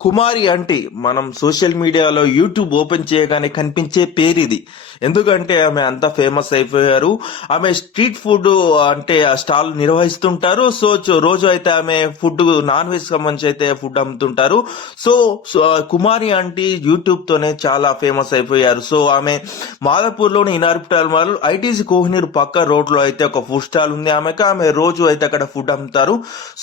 కుమారి అంటే మనం సోషల్ మీడియాలో యూట్యూబ్ ఓపెన్ చేయగానే కనిపించే పేరు ఇది. ఎందుకంటే ఆమె అంతా ఫేమస్ అయిపోయారు. ఆమె స్ట్రీట్ ఫుడ్ అంటే ఆ స్టాల్ నిర్వహిస్తుంటారు. సో రోజు అయితే ఆమె ఫుడ్ నాన్ వెజ్ సంబంధించి అయితే ఫుడ్ అమ్ముతుంటారు. సో కుమారి అంటే యూట్యూబ్ తోనే చాలా ఫేమస్ అయిపోయారు. సో ఆమె మాదాపూర్లోని ఇనార్పిటల్ మాల్ ఐటీసీ కోహినూర్ పక్క రోడ్ లో అయితే ఒక ఫుడ్ స్టాల్ ఉంది ఆమె రోజు అయితే అక్కడ ఫుడ్ అమ్ముతారు.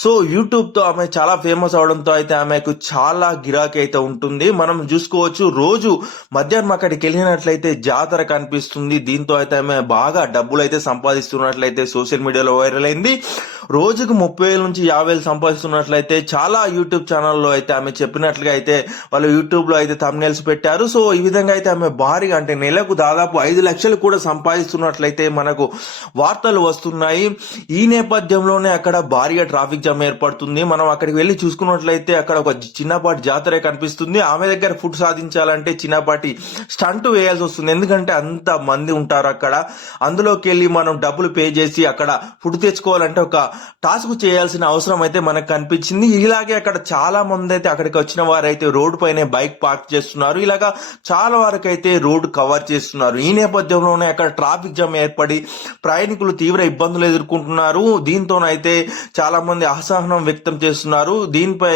సో యూట్యూబ్ తో ఆమె చాలా ఫేమస్ అవడంతో అయితే ఆమెకు చాలా గిరాకీ అయితే ఉంటుంది. మనం చూసుకోవచ్చు రోజు మధ్యాహ్నం అక్కడికి వెళ్ళినట్లయితే జాతర కనిపిస్తుంది. దీంతో అయితే ఆమె బాగా డబ్బులు అయితే సంపాదిస్తున్నట్లయితే సోషల్ మీడియాలో వైరల్ అయింది. రోజుకు 30,000 నుంచి 50,000 సంపాదిస్తున్నట్లయితే చాలా యూట్యూబ్ ఛానల్లో అయితే ఆమె చెప్పినట్లుగా అయితే వాళ్ళు యూట్యూబ్ లో అయితే థంబ్నెయిల్స్ పెట్టారు. సో ఈ విధంగా అయితే ఆమె భారీగా అంటే నెలకు దాదాపు 5 లక్షలు కూడా సంపాదిస్తున్నట్లయితే మనకు వార్తలు వస్తున్నాయి. ఈ నేపథ్యంలోనే అక్కడ భారీగా ట్రాఫిక్ జామ్ ఏర్పడుతుంది. మనం అక్కడికి వెళ్లి చూసుకున్నట్లయితే అక్కడ ఒక చిన్నపాటి జాతర కనిపిస్తుంది. ఆమె దగ్గర ఫుడ్ సాధించాలంటే చిన్నపాటి స్టంట్ వేయాల్సి వస్తుంది. ఎందుకంటే అంత మంది ఉంటారు అక్కడ. అందులోకి వెళ్ళి మనం డబ్బులు పే చేసి అక్కడ ఫుడ్ తెచ్చుకోవాలంటే ఒక టాస్క్ చేయాల్సిన అవసరం అయితే మనకు కనిపించింది. ఇలాగే అక్కడ చాలా మంది అయితే అక్కడికి వచ్చిన వారైతే రోడ్డు పైన బైక్ పార్క్ చేస్తున్నారు. ఇలాగా చాలా వరకు అయితే రోడ్డు కవర్ చేస్తున్నారు. ఈ నేపథ్యంలోనే అక్కడ ట్రాఫిక్ జామ్ ఏర్పడి ప్రయాణికులు తీవ్ర ఇబ్బందులు ఎదుర్కొంటున్నారు. దీంతోనైతే చాలా మంది అసహనం వ్యక్తం చేస్తున్నారు. దీనిపై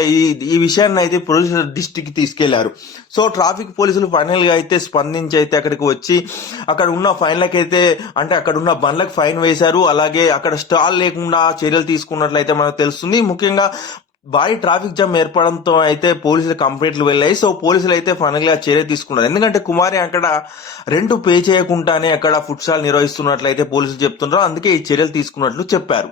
ఈ విషయాన్ని అయితే పోలీసులు డిస్టిక్ తీసుకెళ్లారు. సో ట్రాఫిక్ పోలీసులు ఫైనల్ గా అయితే స్పందించి అయితే అక్కడికి వచ్చి అక్కడ ఉన్న ఫైన్లకైతే అంటే అక్కడ ఉన్న బండ్లకు ఫైన్ వేశారు. అలాగే అక్కడ స్టాల్ లేకుండా చర్యలు తీసుకున్నట్లయితే మనకు తెలుస్తుంది. ముఖ్యంగా భారీ ట్రాఫిక్ జామ్ ఏర్పడంతో అయితే పోలీసులు కంప్లైంట్లు వెళ్ళాయి. సో పోలీసులు అయితే ఫైనల్ గా చర్య తీసుకున్నారు. ఎందుకంటే కుమారి అక్కడ రెంట్ పే చేయకుండానే అక్కడ ఫుడ్ స్టాల్ నిర్వహిస్తున్నట్లయితే పోలీసులు చెప్తున్నారు. అందుకే ఈ చర్యలు తీసుకున్నట్లు చెప్పారు.